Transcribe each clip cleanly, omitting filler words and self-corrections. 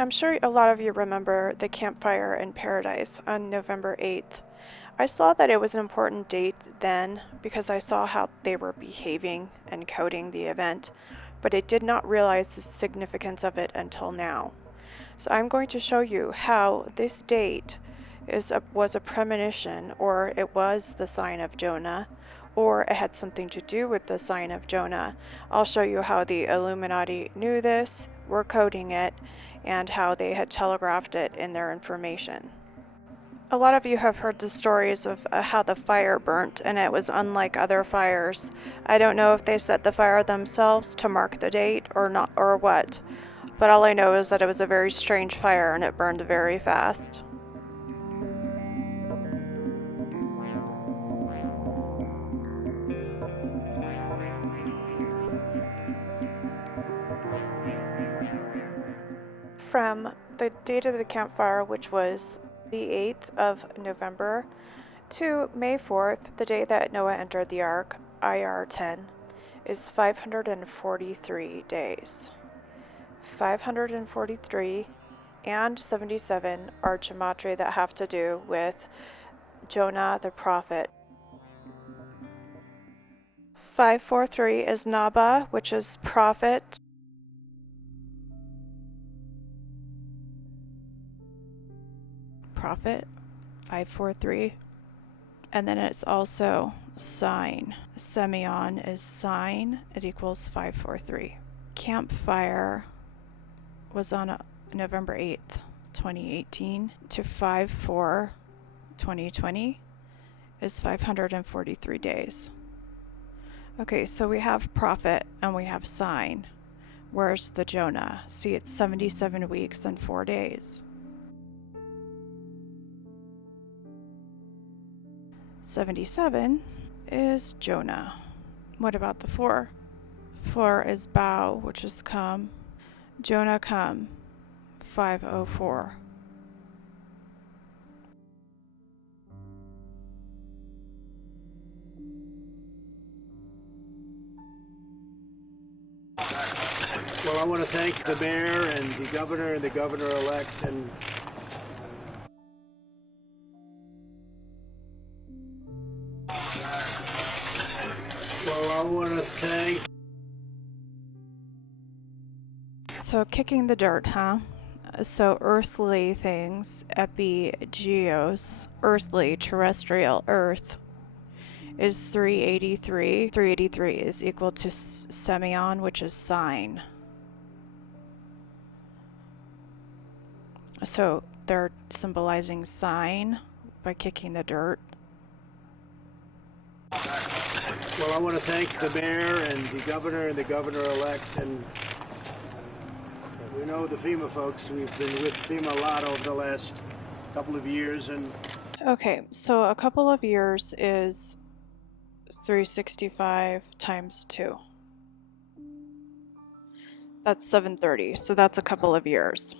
I'm sure a lot of you remember the campfire in Paradise on November 8th. I saw that it was an important date then because I saw how they were behaving and coding the event, but I did not realize the significance of it until now. So I'm going to show you how this date was a premonition, or it was the sign of Jonah, or it had something to do with the sign of Jonah. I'll show you how the Illuminati knew this, were coding it, and how they had telegraphed it in their information. A lot of you have heard the stories of how the fire burnt, and it was unlike other fires. I don't know if they set the fire themselves to mark the date or not, or what, but all I know is that it was a very strange fire and it burned very fast. From the date of the campfire, which was the 8th of November, to May 4th, the day that Noah entered the ark, IR 10, is 543 days. 543 and 77 are gematria that have to do with Jonah the prophet. 543 is Naba, which is prophet. Prophet, 543. And then it's also sign. Semyon is sign. It equals 543. Campfire was on November 8th, 2018 to 5/4/2020 is 543 days. Okay, so we have prophet and we have sign. Where's the Jonah? See, it's 77 weeks and 4 days. 77 is Jonah. What about the 4? 4 is bow, which is come. Jonah come, 504. Well, I want to thank the mayor and the governor-elect, and well, I want to thank. So kicking the dirt, huh? So earthly things, epigeos, earthly, terrestrial, earth, is 383. 383 is equal to semyon, which is sign. So they're symbolizing sign by kicking the dirt. Well, I want to thank the mayor and the governor-elect, and we know the FEMA folks. We've been with FEMA a lot over the last couple of years, and okay, so a couple of years is 365 times 2. That's 730, so that's a couple of years.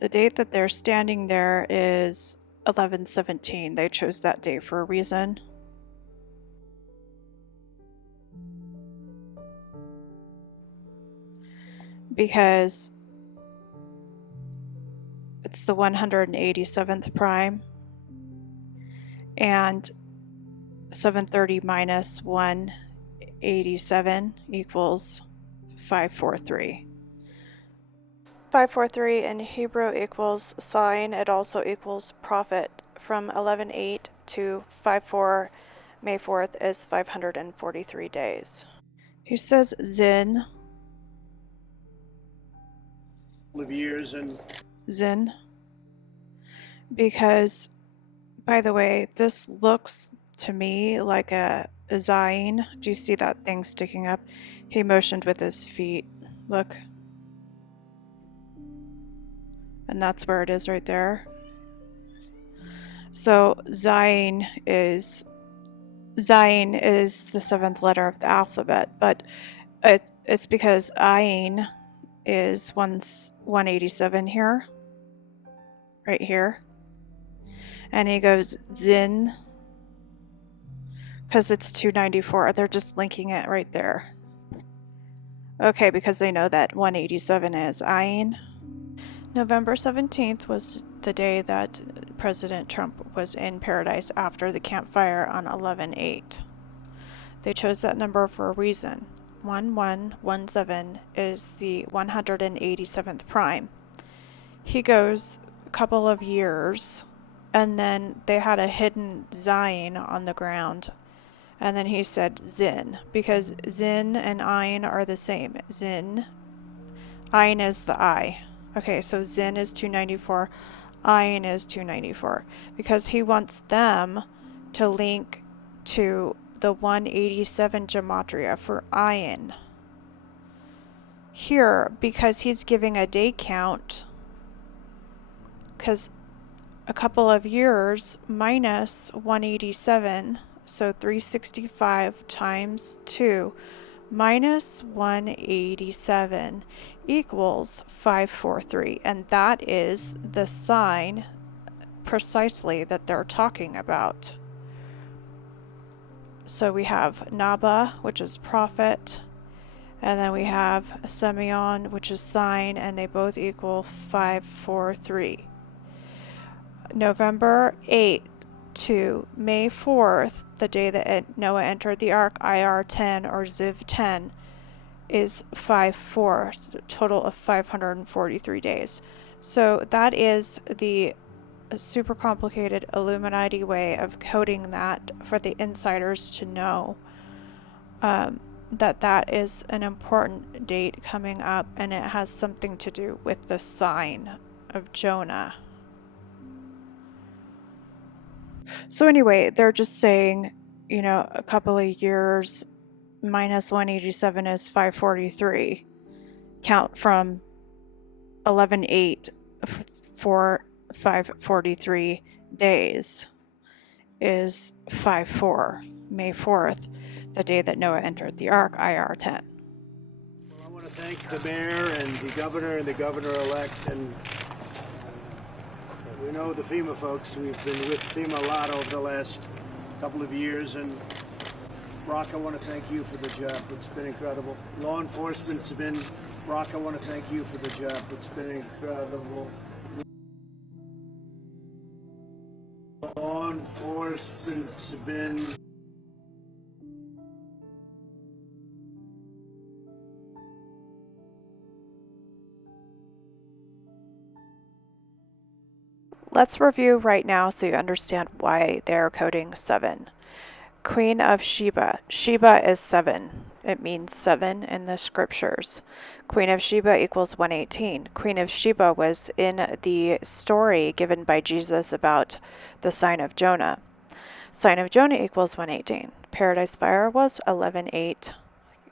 The date that they're standing there is 11/17. They chose that date for a reason. Because it's the 187th prime, and 730 minus 187 equals 543. 543 in Hebrew equals sign. It also equals prophet. From 11/8 to 5/4, May 4th is 543 days. He says Zin. of years, and Zin. Because, by the way, this looks to me like a Zayin. Do you see that thing sticking up? He motioned with his feet. Look. And that's where it is right there. So Zayin is the 7th letter of the alphabet, but it's because Ayin is 187 here, right here, and he goes Zin because it's 294. They're just linking it right there. Okay, because they know that 187 is Ayin. November 17th was the day that President Trump was in paradise after the campfire on 11/8. They chose that number for a reason. 1117 is the 187th prime. He goes a couple of years, and then they had a hidden Zayin on the ground. And then he said Zin, because Zin and Ayin are the same. Zin, Ayin is the I. Okay, so Zin is 294, Ayin is 294, because he wants them to link to the 187 gematria for Ayin. Here, because he's giving a day count, because a couple of years minus 187, so 365 times 2 minus 187 equals 543, and that is the sign precisely that they're talking about. So we have Naba, which is prophet, and then we have Semyon, which is sign, and they both equal 543. November 8th to May 4th, the day that Noah entered the ark, IR 10 or Ziv 10, is 5/4, a total of 543 days. So that is the super complicated Illuminati way of coding that for the insiders to know that is an important date coming up, and it has something to do with the sign of Jonah. So anyway, they're just saying, a couple of years minus 187 is 543. Count from 11/8 for 543 days is 5/4, May 4th, the day that Noah entered the ark, IR 10. Well, I want to thank the mayor and the governor-elect, and we know the FEMA folks. We've been with FEMA a lot over the last couple of years, and Brock, I want to thank you for the job. It's been incredible. Law enforcement's been, Brock, I want to thank you for the job. It's been incredible. Law enforcement's been... Let's review right now so you understand why they're coding 7. Queen of Sheba. Sheba is 7. It means 7 in the scriptures. Queen of Sheba equals 118. Queen of Sheba was in the story given by Jesus about the sign of Jonah. Sign of Jonah equals 118. Paradise fire was 11/8,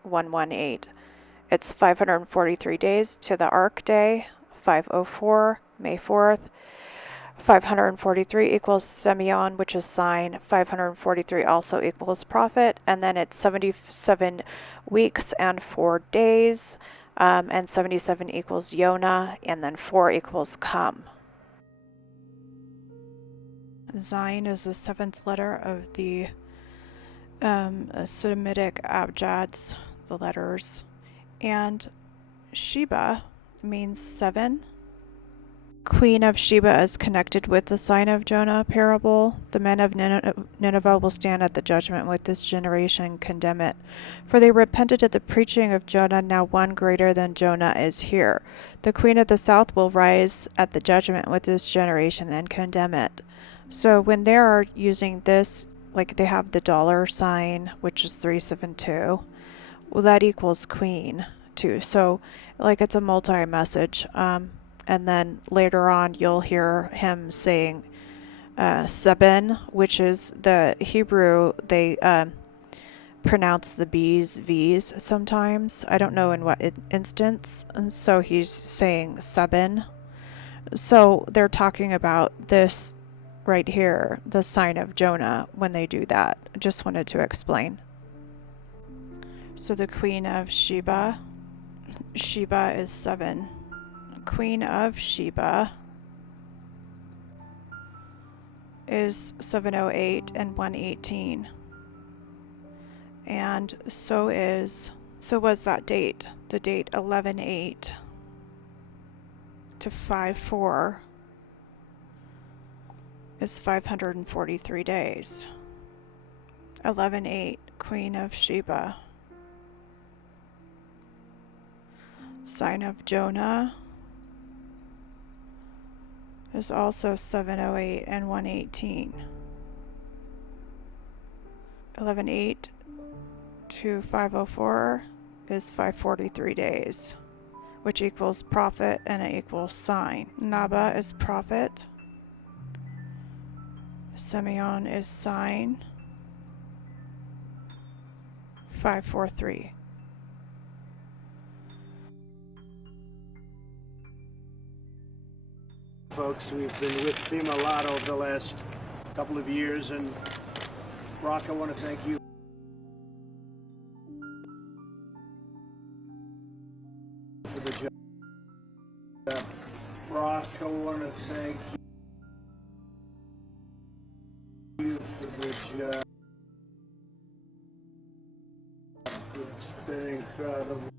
118. It's 543 days to the ark day, 504, May 4th. 543 equals Semyon, which is sign. 543 also equals prophet. And then it's 77 weeks and 4 days. And 77 equals Jonah. And then 4 equals come. Zayin is the 7th letter of the Semitic abjads, the letters. And Sheba means 7. Queen of Sheba is connected with the sign of Jonah parable. The men of Nineveh will stand at the judgment with this generation and condemn it. For they repented at the preaching of Jonah, now one greater than Jonah is here. The queen of the south will rise at the judgment with this generation and condemn it. So when they are using this, like they have the dollar sign, which is 372, well, that equals queen too. So like it's a multi-message. And then later on, you'll hear him saying Seben, which is the Hebrew. They pronounce the B's V's sometimes. I don't know in what instance. And so he's saying Seben. So they're talking about this right here, the sign of Jonah, when they do that. I just wanted to explain. So the Queen of Sheba. Sheba is 7. Queen of Sheba is 708 and 118. And so was that date, the date 11/8. to 5/4 is 543 days. 11/8, Queen of Sheba. Sign of Jonah is also 708 and 118. 11/8 to 504 is 543 days, which equals prophet and it equals sign. Naba is prophet. Simeon is sign. 543. Folks, we've been with FEMA a lot over the last couple of years, and Brock, I want to thank you for the job. Brock, I want to thank you for the job. It's been incredible.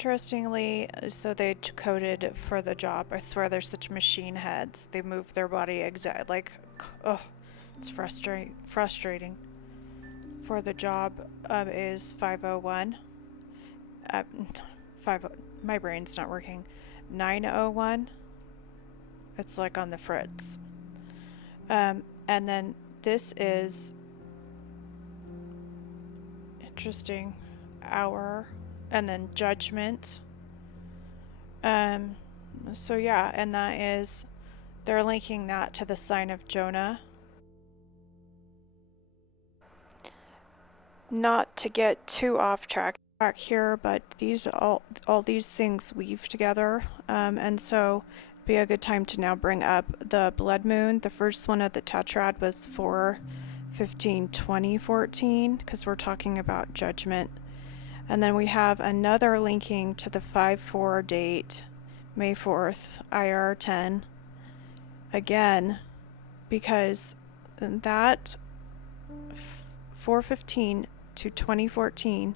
Interestingly, so they coded for the job. I swear they're such machine heads. They move their body exact like, oh, it's frustrating. For the job is 501. 50. My brain's not working. 901. It's like on the fritz. And then this is interesting. Hour. And then judgment. So yeah, and that is, they're linking that to the sign of Jonah. Not to get too off track here, but these all these things weave together, and so be a good time to now bring up the blood moon. The first one of the tetrad was 4/15/2014, because we're talking about judgment. And then we have another linking to the 5/4 date, May 4th, IR 10, again, because that 4/15 to 2014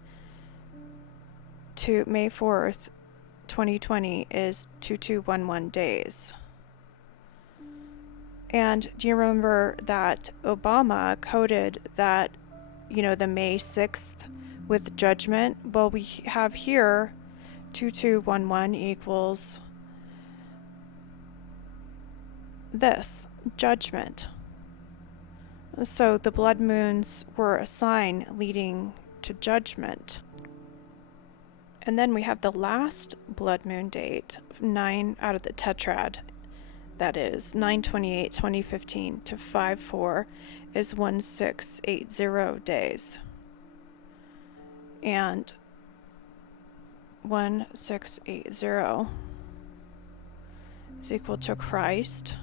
to May 4th, 2020 is 2211 days. And do you remember that Obama coded that, the May 6th with judgment? Well, we have here 2211 equals this, judgment. So the blood moons were a sign leading to judgment. And then we have the last blood moon date, 9 out of the tetrad. That is 9/28/2015 to 5/4 is 1680 days. And 1680 is equal to Christ.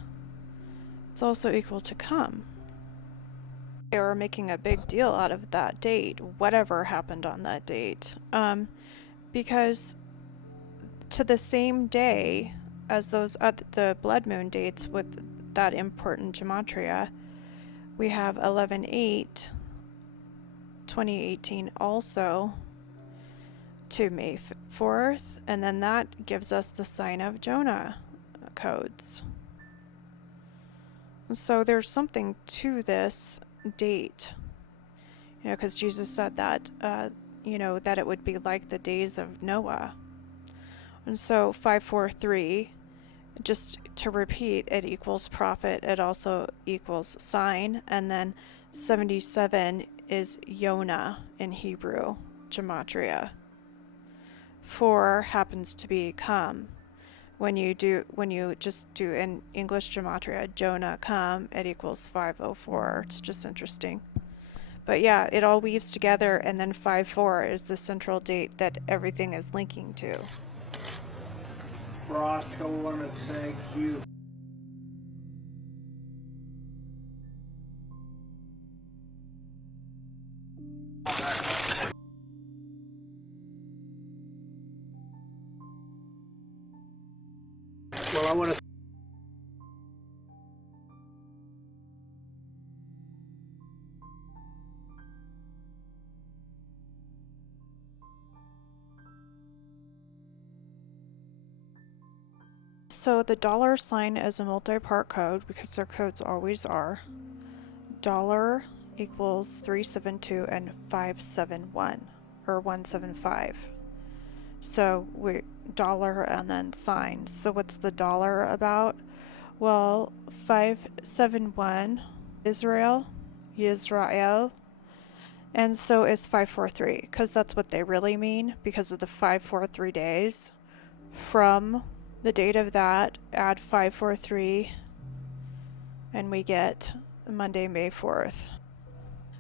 It's also equal to come. They were making a big deal out of that date, whatever happened on that date, because to the same day as those the blood moon dates with that important gematria, we have 11/8/2018 also to May 4th, and then that gives us the sign of Jonah codes. So there's something to this date, because Jesus said that, that it would be like the days of Noah. And so 543, just to repeat, it equals prophet, it also equals sign, and then 77 is Jonah in Hebrew gematria. 4 happens to be come. when you just do in English gematria, Jonah come, it equals 504. It's just interesting. But yeah, it all weaves together, and then 5/4 is the central date that everything is linking to. Brock, I want to thank you. Well, I want to. So the dollar sign is a multi-part code because their codes always are. Dollar equals 372 and 571 or 175. So we dollar and then sign. So what's the dollar about? Well, 571 Israel, and so is 543 because that's what they really mean because of the 543 days. From the date of that, add 543 and we get Monday, May 4th.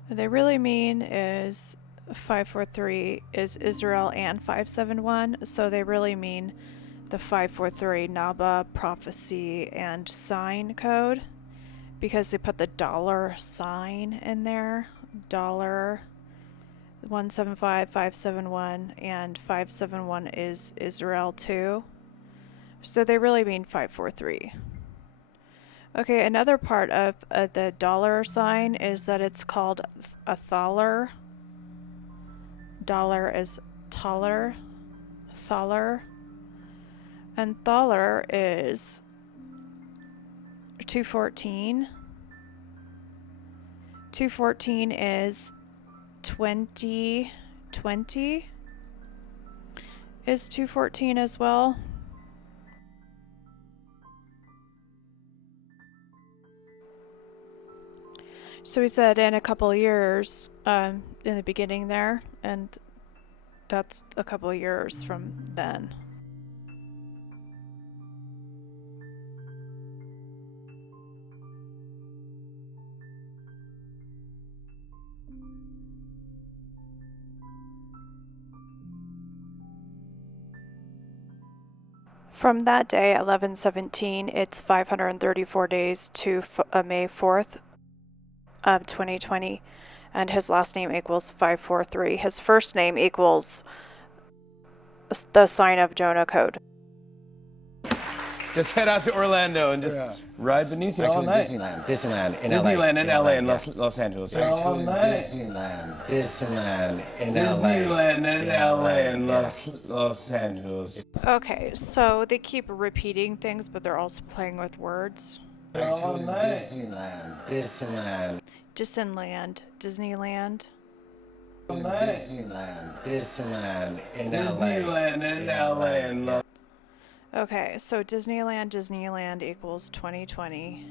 What they really mean is 543 is Israel and 571, so they really mean the 543 Naba prophecy and sign code because they put the dollar sign in there. Dollar 175, 571, and 571 is Israel too. So they really mean 543. Okay, another part of the dollar sign is that it's called a thaler. Dollar is taller, thaler. And thaler is 214. 214 is 2020 is 214 as well. So we said in a couple of years, in the beginning there, and that's a couple of years from then. From that day, 11/17, it's 534 days to May 4th of 2020, and his last name equals 543. His first name equals the sign of Jonah code. Just head out to Orlando and just ride the Nissan all night. Disneyland in Disneyland LA. in LA and Los Angeles. All night. Disneyland in Disneyland in LA and Los Angeles. Okay, so they keep repeating things, but they're also playing with words. All night. Disneyland. Disneyland, Disneyland. All night. Disneyland in LA. Disneyland in LA and Los Okay, so Disneyland equals 2020.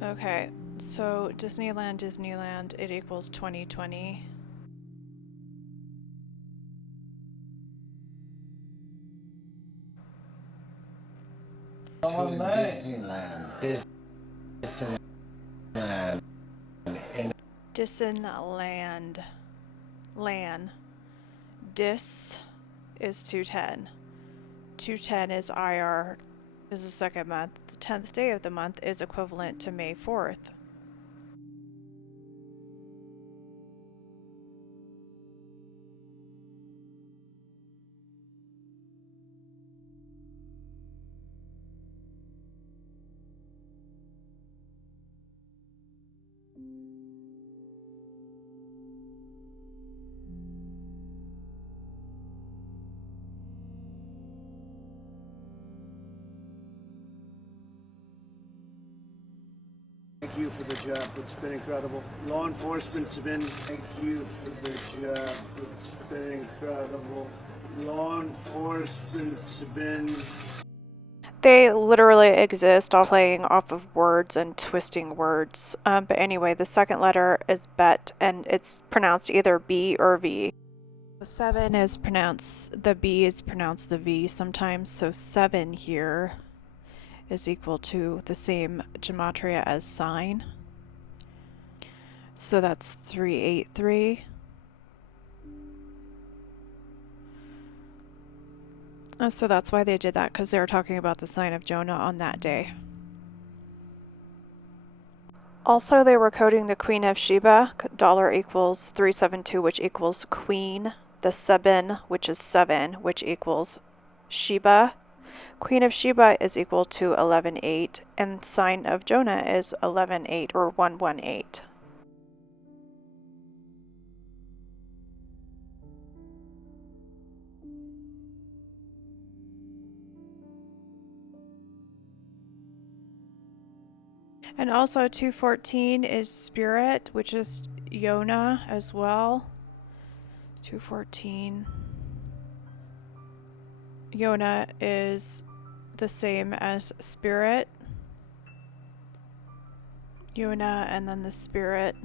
Okay, so Disneyland, it equals 2020. All night. Disneyland in Disneyland. Lan. Dis is 210. 210 is IR, is the second month. The 10th day of the month is equivalent to May 4th. Thank you for the job. It's been incredible. Law enforcement's been. Thank you for the job. It's been incredible. Law enforcement's been. They literally exist all playing off of words and twisting words. But anyway, the second letter is bet, and it's pronounced either B or V. 7 is pronounced, the B is pronounced the V sometimes, so 7 here is equal to the same gematria as sine. So that's 383. So that's why they did that, because they were talking about the sign of Jonah on that day. Also, they were coding the Queen of Sheba, dollar equals 372, which equals Queen, the Seben, which is 7, which equals Sheba. Queen of Sheba is equal to 11.8, and sign of Jonah is 11.8 or 118. And also 214 is spirit, which is Jonah as well. 214. Jonah is the same as spirit. Jonah and then the spirit.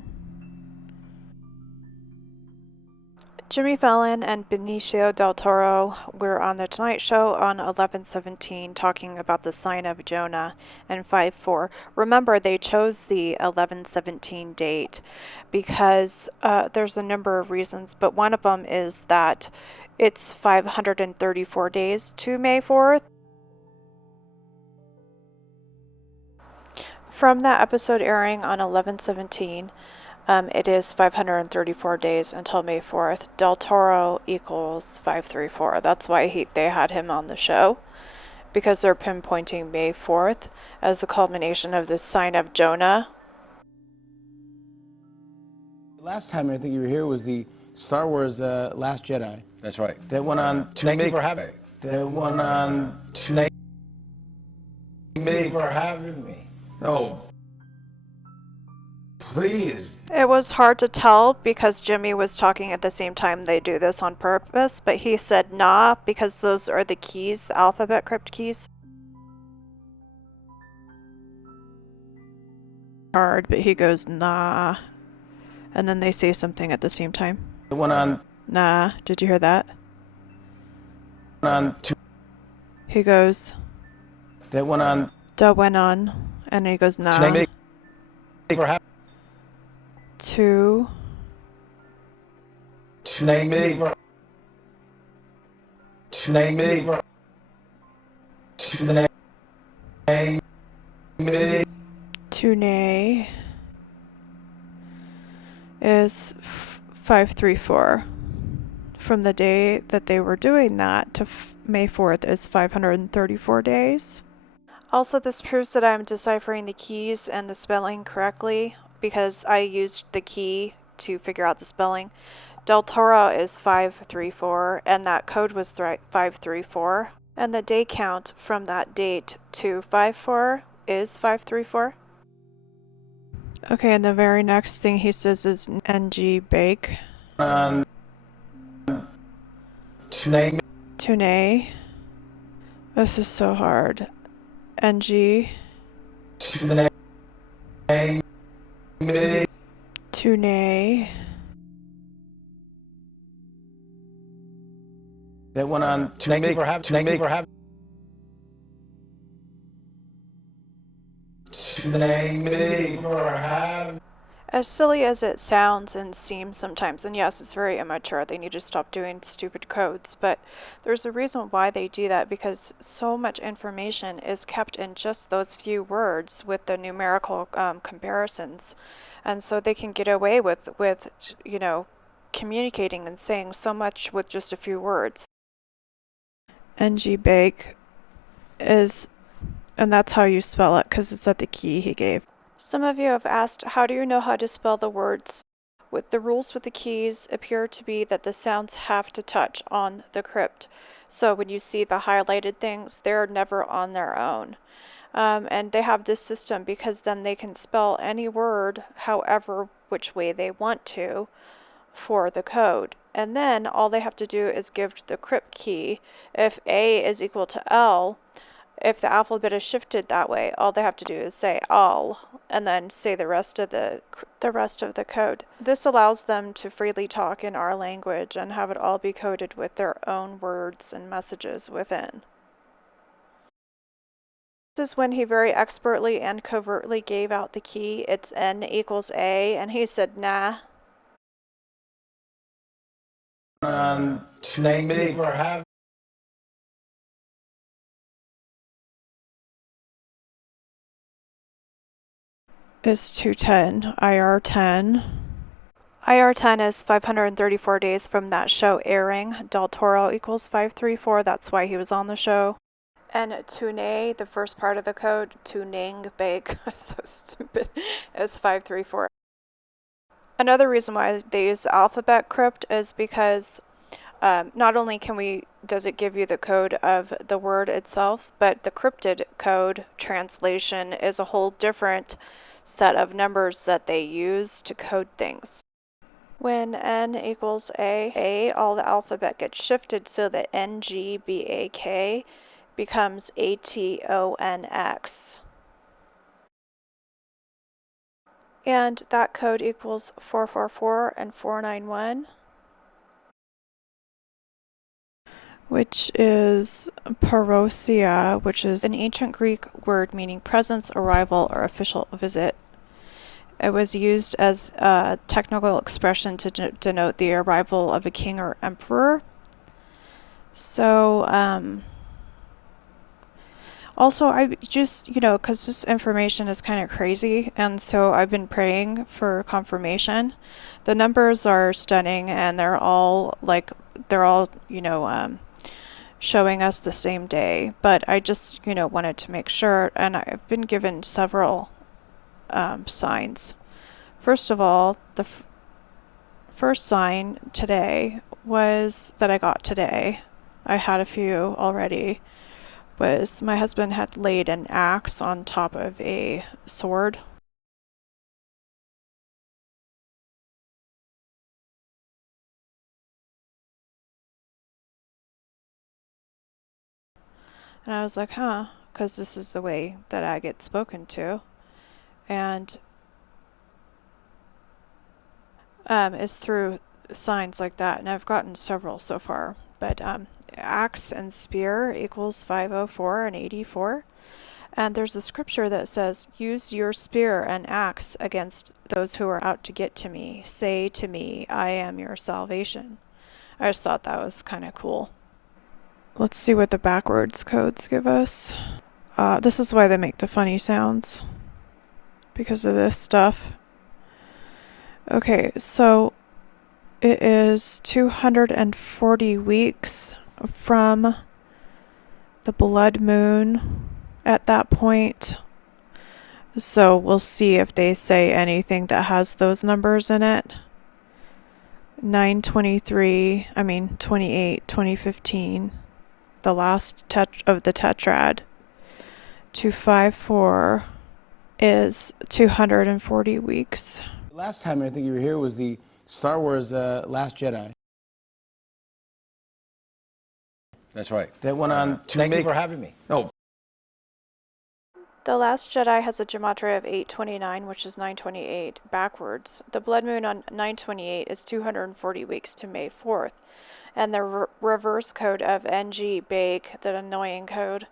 Jimmy Fallon and Benicio del Toro were on The Tonight Show on 11/17 talking about the sign of Jonah and 5/4. Remember, they chose the 11/17 date because there's a number of reasons, but one of them is that it's 534 days to May 4th. From that episode airing on 11/17, it is 534 days until May 4th. Del Toro equals 534. That's why they had him on the show, because they're pinpointing May 4th as the culmination of the sign of Jonah. Last time I think you were here was the Star Wars Last Jedi. That's right. That went on to Thank make. you for having me. That went on to Thank you make. for having me. Oh, please. It was hard to tell because Jimmy was talking at the same time. They do this on purpose, but he said nah because those are the keys, the alphabet crypt keys. Hard, but he goes nah, and then they say something at the same time. It went on. Nah, did you hear that? On to. He goes, That went on. da went on, and he goes nah. To make. For having To To make. To make. To make. Tune is 534. From the day that they were doing that to May 4th is 534 days. Also, this proves that I'm deciphering the keys and the spelling correctly because I used the key to figure out the spelling. Del Toro is 534, and that code was 534. And the day count from that date to 5/4 is 534. Okay, and the very next thing he says is NG bake. On. To make. Tune. This is so hard. NG. To make. Tune. That went on. To Thank make. you for having. To Thank you make. for having. To make. For having. As silly as it sounds and seems sometimes, and yes, it's very immature, they need to stop doing stupid codes, but there's a reason why they do that, because so much information is kept in just those few words with the numerical comparisons, and so they can get away with communicating and saying so much with just a few words. NG bake is, and that's how you spell it because it's at the key he gave. Some of you have asked, how do you know how to spell the words? With the rules with the keys appear to be that the sounds have to touch on the crypt. So when you see the highlighted things, they're never on their own. And they have this system because then they can spell any word however which way they want to for the code. And then all they have to do is give the crypt key. If A is equal to L, If the alphabet is shifted that way, all they have to do is say all and then say the rest of the code. This allows them to freely talk in our language and have it all be coded with their own words and messages within. This is when he very expertly and covertly gave out the key. It's N equals A, and he said, nah. Thank you for having Is 210, IR10. IR10 is 534 days from that show airing. Del Toro equals 534, that's why he was on the show. And tune, the first part of the code, tuning, bake, so stupid, is 534. Another reason why they use the alphabet crypt is because not only does it give you the code of the word itself, but the crypted code translation is a whole different set of numbers that they use to code things. When N equals A, all the alphabet gets shifted so that NGBAK becomes ATONX. And that code equals 444 and 491. Which is parousia, which is an ancient Greek word meaning presence, arrival, or official visit. It was used as a technical expression to denote the arrival of a king or emperor. So, also, I just, because this information is kind of crazy, and so I've been praying for confirmation. The numbers are stunning, and they're all, showing us the same day, but I just, wanted to make sure, and I've been given several signs. First of all, the first sign today was that I got today. I had a few already. Was my husband had laid an axe on top of a sword. And I was like, huh, because this is the way that I get spoken to. And is through signs like that. And I've gotten several so far. But axe and spear equals 504 and 84. And there's a scripture that says, use your spear and axe against those who are out to get to me. Say to me, I am your salvation. I just thought that was kind of cool. Let's see what the backwards codes give us. This is why they make the funny sounds. Because of this stuff. Okay, so it is 240 weeks from the blood moon at that point. So we'll see if they say anything that has those numbers in it. 28, 2015. The last of the tetrad. 254 is 240 weeks. Last time I think you were here was the Star Wars Last Jedi. That's right. That went on to Thank make... you for having me. Oh. The Last Jedi has a gematria of 829, which is 928 backwards. The blood moon on 928 is 240 weeks to May 4th. And the reverse code of NG Bake, the annoying code,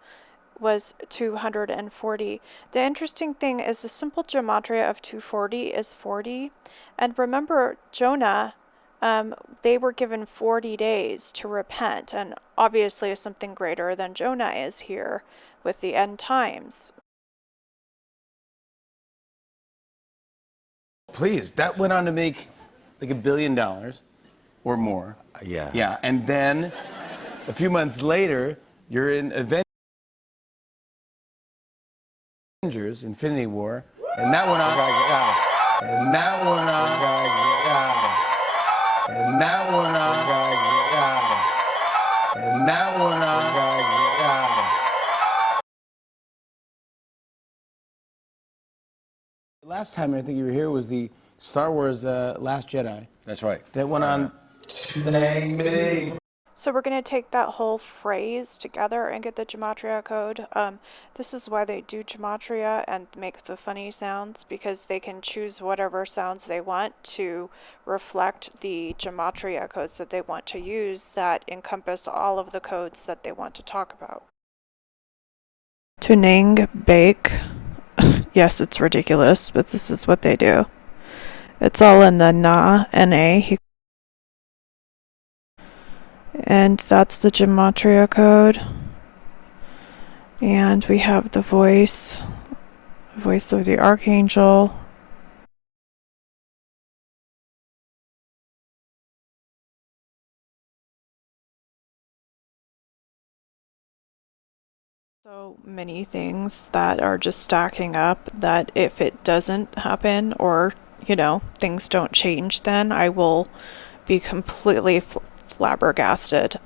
was 240. The interesting thing is the simple gematria of 240 is 40. And remember, Jonah, they were given 40 days to repent. And obviously something greater than Jonah is here with the end times. Please, that went on to make like $1 billion or more. Yeah. Yeah, and then a few months later, you're in Avengers, Infinity War, and that went on. And that went on. And that went on. And that went on. Last time I think you were here was the Star Wars Last Jedi. That's right. That went on to make... So we're going to take that whole phrase together and get the gematria code. This is why they do gematria and make the funny sounds, because they can choose whatever sounds they want to reflect the gematria codes that they want to use that encompass all of the codes that they want to talk about. Tuning, bake. Yes, it's ridiculous, but this is what they do. It's all in the NA. And that's the gematria code. And we have the voice of the archangel. So many things that are just stacking up that if it doesn't happen, or, things don't change, then I will be completely flabbergasted.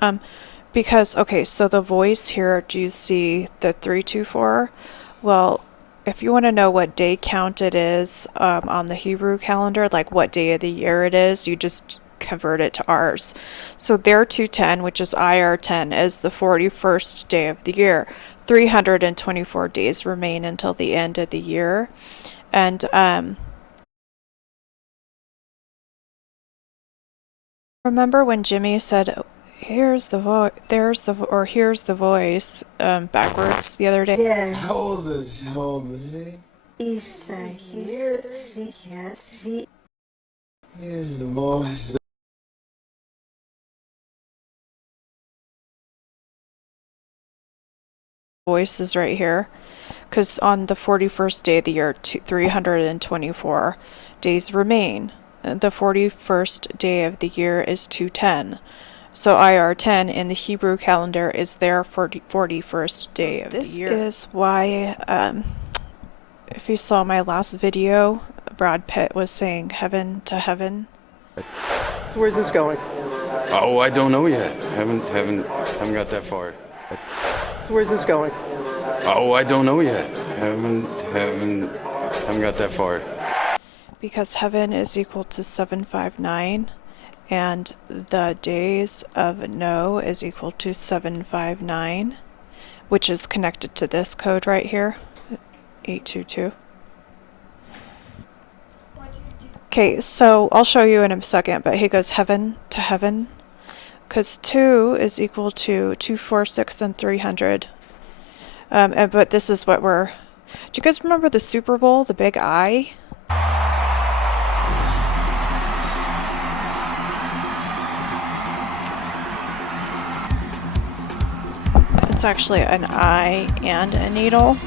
Because, okay, so the voice here, do you see the 324? Well, if you want to know what day count it is on the Hebrew calendar, like what day of the year it is, you just convert it to ours. So their 210, which is IR10, is the 41st day of the year. 324 days remain until the end of the year. And remember when Jimmy said, here's the voice backwards the other day? Yes. How old is he? Here's the voice. Voice is right here, because on the 41st day of the year, 324 days remain. The 41st day of the year is 210. So IR10 in the Hebrew calendar is their 41st day of the year. This is why, if you saw my last video, Brad Pitt was saying heaven to heaven. So where's this going? Oh, I don't know yet. Haven't got that far. So where's this going? Oh, I don't know yet. Haven't got that far. Because heaven is equal to 759, and the days of no is equal to 759, which is connected to this code right here, 822. Okay, so I'll show you in a second, but he goes heaven to heaven, because 2 is equal to 2, 4, 6, and 300. But this is what do you guys remember the Super Bowl, the big I? It's actually an eye and a needle.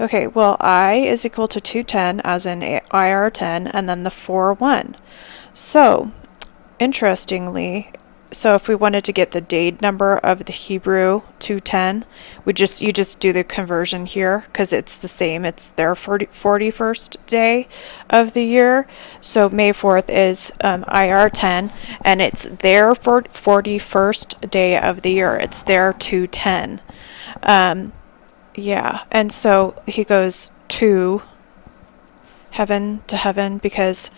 Okay, well, I is equal to 210 as in IR10, and then the 4-1. So, interestingly, so if we wanted to get the date number of the Hebrew 210, you just do the conversion here, because it's the same. It's their 41st day of the year. So May 4th is IR10, and it's their 41st day of the year. It's their 210. Yeah, and so he goes to heaven because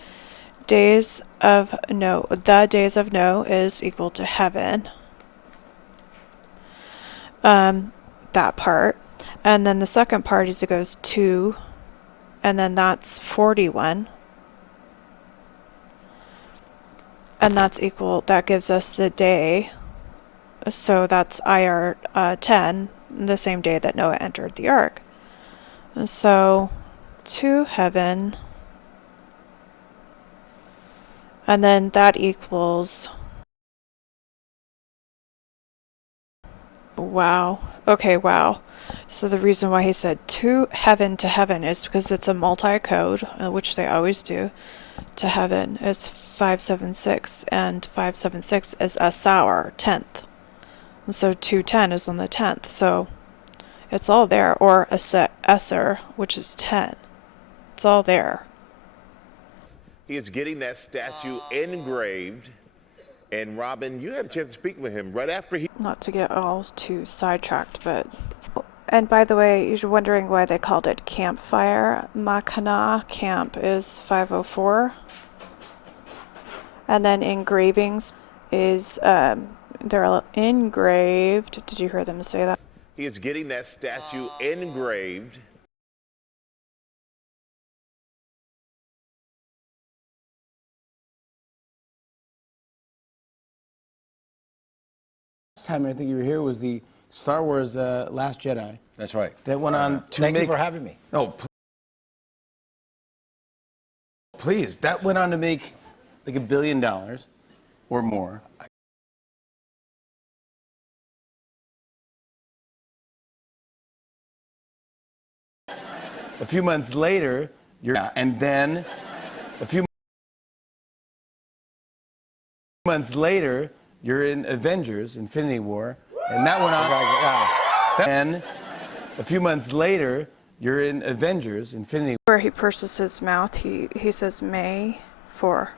the days of no is equal to heaven. That part. And then the second part is it goes to, and then that's 41. And that gives us the day. So that's IR 10, the same day that Noah entered the ark. So to heaven, and then that equals, wow. Okay, wow. So the reason why he said to heaven is because it's a multi-code, which they always do. To heaven is 576, and 576 is Asar, 10th. So 210 is on the 10th, so it's all there. Or Esser, which is 10. It's all there. He is getting that statue engraved. And Robin, you had a chance to speak with him right after he... Not to get all too sidetracked, but And by the way, you're wondering why they called it campfire. Makana camp is 504. And then engravings is, they're engraved. Did you hear them say that? He is getting that statue engraved. Last time I think you were here was the Star Wars Last Jedi. That's right. That went on to Thank make... you for having me. No, please. That went on to make like $1 billion or more. A few months later, and then a few months later, you're in Avengers: Infinity War, and that went on. Then a few months later, you're in Avengers: Infinity War. Where he purses his mouth, he says May for.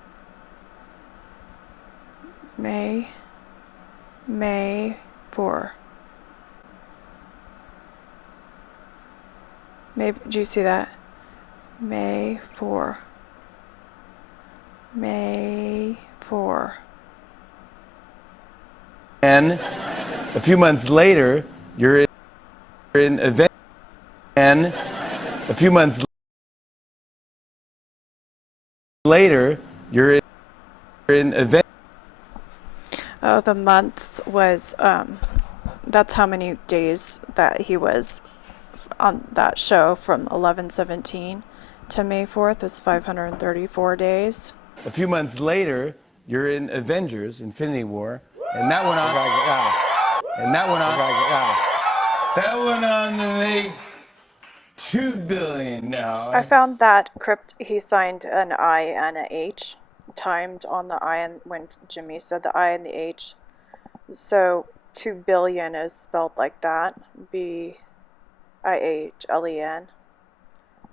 May for. Maybe, do you see that? May for. May for. And a few months later, you're in Avengers. And a few months later, you're in Avengers. Oh, the months was, that's how many days that he was on that show from 11/17 to May 4th is 534 days. A few months later, you're in Avengers: Infinity War, and that went on. And that went on. That went on to make $2 billion now. I found that crypt, he signed an I and a H, timed on the I and when Jimmy said the I and the H. So 2 billion is spelled like that, BIHLEN.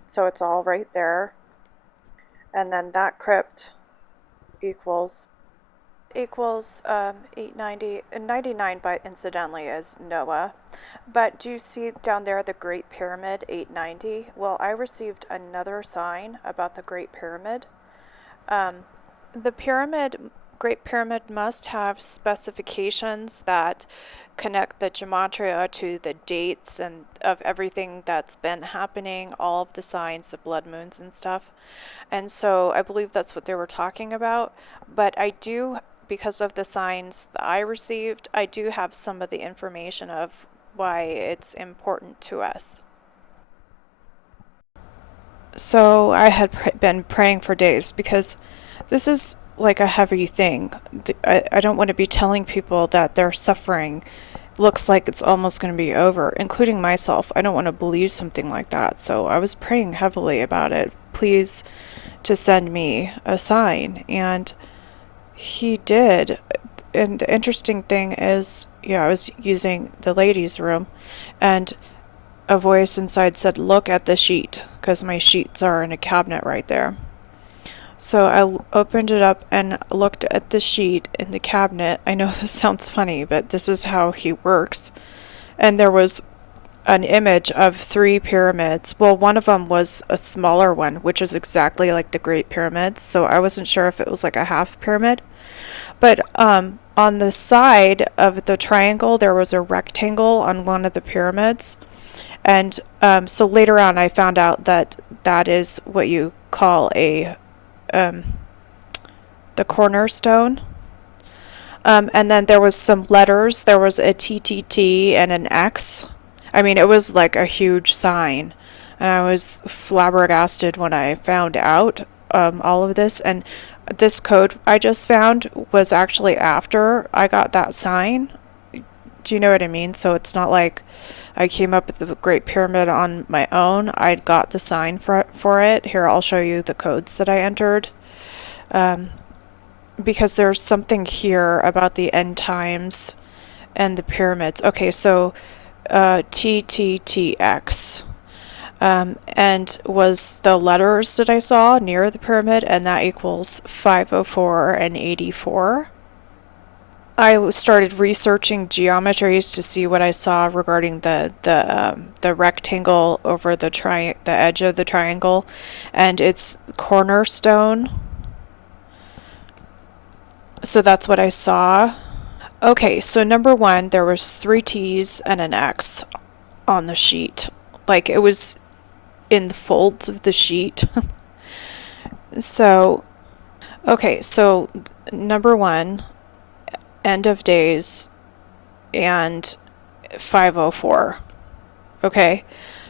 So it's all right there. And then that crypt equals 890, and 99 by incidentally is Noah. But do you see down there the Great Pyramid 890? Well, I received another sign about the Great Pyramid. The Great Pyramid must have specifications that connect the gematria to the dates and of everything that's been happening, all of the signs, the blood moons and stuff. And so I believe that's what they were talking about. But I do, because of the signs that I received, I do have some of the information of why it's important to us. So I had been praying for days because this is like a heavy thing. I don't want to be telling people that their suffering looks like it's almost going to be over, including myself. I don't want to believe something like that. So I was praying heavily about it. Please to send me a sign. And he did. And the interesting thing is, I was using the ladies' room and a voice inside said, "Look at the sheet," because my sheets are in a cabinet right there. So I opened it up and looked at the sheet in the cabinet. I know this sounds funny, but this is how he works. And there was an image of 3 pyramids. Well, one of them was a smaller one, which is exactly like the Great Pyramids. So I wasn't sure if it was like a half pyramid. But on the side of the triangle, there was a rectangle on one of the pyramids. And so later on, I found out that that is what you call the cornerstone. And then there was some letters. There was a TTT and an X. I mean, it was like a huge sign. And I was flabbergasted when I found out all of this. And this code I just found was actually after I got that sign. Do you know what I mean? So it's not like I came up with the Great Pyramid on my own. I got the sign for it. Here, I'll show you the codes that I entered. Because there's something here about the end times and the pyramids. Okay, so TTTX. And was the letters that I saw near the pyramid, and that equals 504 and 84. I started researching geometries to see what I saw regarding the rectangle over the edge of the triangle, and it's cornerstone. So that's what I saw. Okay, so number one, there was three T's and an X on the sheet. Like it was in the folds of the sheet. So, okay, so number one, end of days and 504. Okay,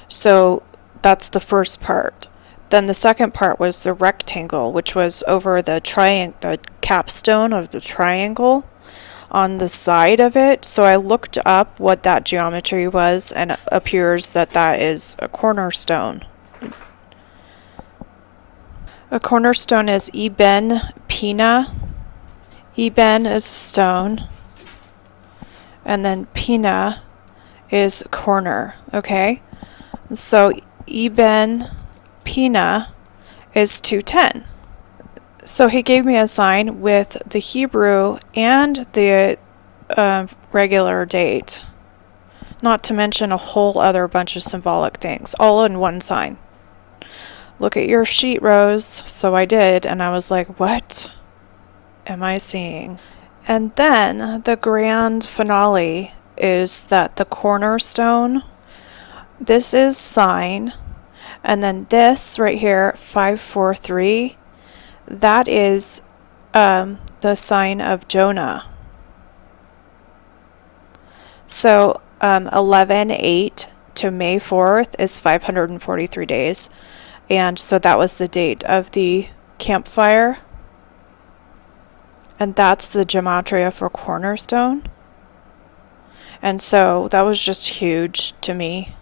so that's the first part. Then the second part was the rectangle, which was over the the capstone of the triangle on the side of it. So I looked up what that geometry was, and it appears that that is a cornerstone. A cornerstone is Eben Pina. Eben is a stone, and then Pina is corner. Okay, so Eben Pina is 210. So he gave me a sign with the Hebrew and the regular date, not to mention a whole other bunch of symbolic things, all in one sign. Look at your sheet, Rose. So I did, and I was like, what am I seeing? And then the grand finale is that the cornerstone, this is sign, and then this right here, 543, that is the sign of Jonah. So 11/8 to May 4th is 543 days. And so that was the date of the campfire. And that's the gematria for cornerstone. And so that was just huge to me.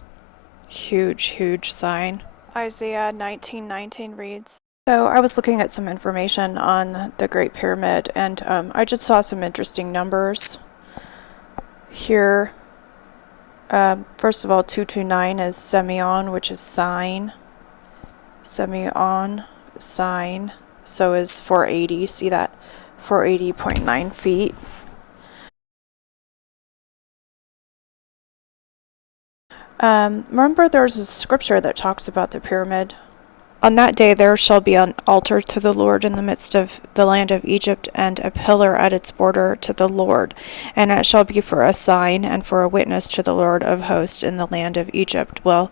Huge, huge sign. Isaiah 19:19 reads, so I was looking at some information on the Great Pyramid, and I just saw some interesting numbers here. First of all, 229 is Semyon, which is sign. Semyon, sign. So is 480. See that? 480.9 feet. Remember there's a scripture that talks about the pyramid. On that day there shall be an altar to the Lord in the midst of the land of Egypt, and a pillar at its border to the Lord. And it shall be for a sign and for a witness to the Lord of hosts in the land of Egypt. Well,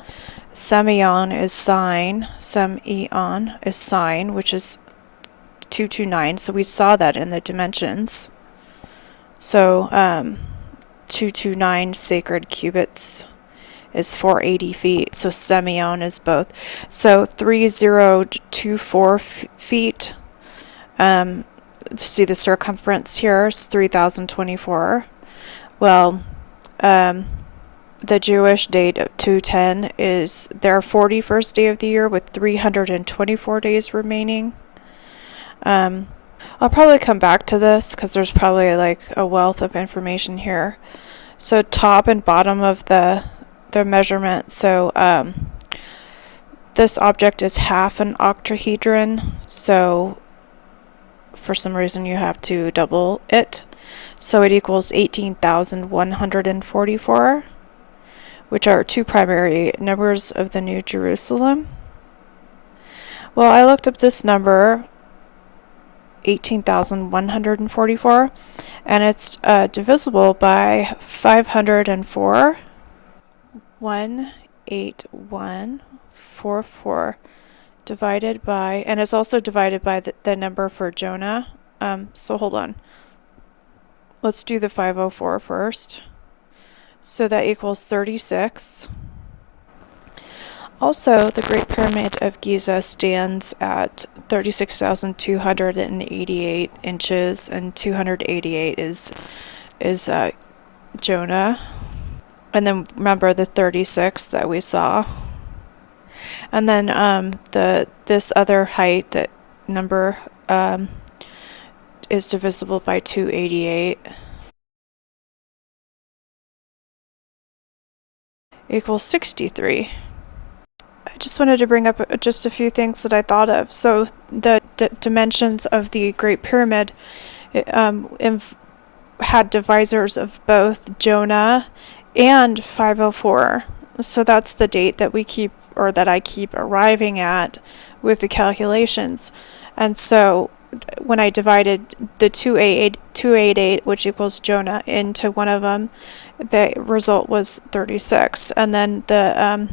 Semyon is sign. Semyon is sign, which is 229. So we saw that in the dimensions. So 229 sacred cubits is 480 feet, so Semyon is both. So 3024 feet. See the circumference here is 3024. Well, the Jewish date of 210 is their 41st day of the year with 324 days remaining. I'll probably come back to this because there's probably like a wealth of information here. So top and bottom of the measurement. So this object is half an octahedron, so for some reason you have to double it. So it equals 18,144, which are two primary numbers of the New Jerusalem. Well, I looked up this number, 18,144, and it's divisible by 504. 18144 divided by, and it's also divided by the number for Jonah. So hold on. Let's do the 504 first. So that equals 36. Also, the Great Pyramid of Giza stands at 36,288 inches, and 288 is Jonah. And then remember the 36 that we saw. And then this other height, that number is divisible by 288. Equals 63. I just wanted to bring up just a few things that I thought of. So the dimensions of the Great Pyramid had divisors of both Jonah and 504. So that's the date that we keep, or that I keep arriving at with the calculations. And so when I divided the 288, which equals Jonah, into one of them, the result was 36. And then the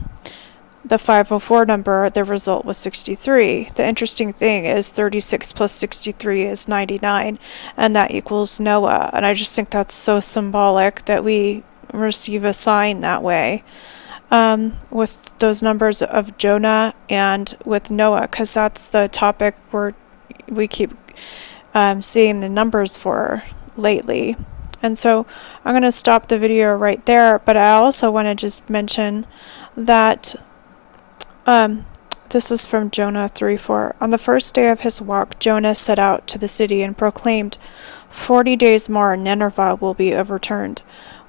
504 number, the result was 63. The interesting thing is 36 plus 63 is 99, and that equals Noah. And I just think that's so symbolic that we receive a sign that way, with those numbers of Jonah and with Noah, because that's the topic we keep seeing the numbers for lately. And so I'm going to stop the video right there, but I also want to just mention that this is from Jonah 3:4. On the first day of his walk, Jonah set out to the city and proclaimed, 40 days more and Nineveh will be overturned.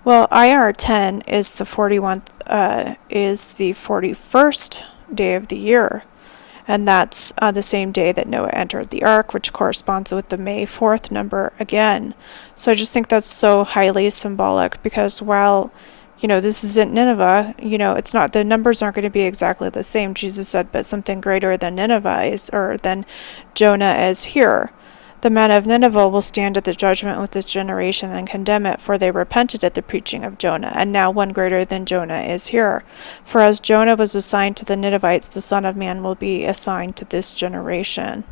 Well, IR 10 is the 41st day of the year. And that's the same day that Noah entered the ark, which corresponds with the May 4th number again. So I just think that's so highly symbolic, because while, this isn't Nineveh, it's not, the numbers aren't going to be exactly the same. Jesus said, but something greater than Nineveh is, or than Jonah is here. The men of Nineveh will stand at the judgment with this generation and condemn it, for they repented at the preaching of Jonah, and now one greater than Jonah is here. For as Jonah was assigned to the Ninevites, the Son of Man will be assigned to this generation.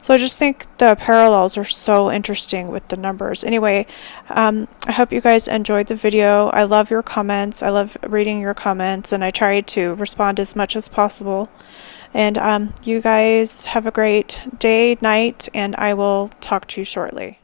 So I just think the parallels are so interesting with the numbers. Anyway, I hope you guys enjoyed the video. I love your comments. I love reading your comments, and I try to respond as much as possible. And you guys have a great day, night, and I will talk to you shortly.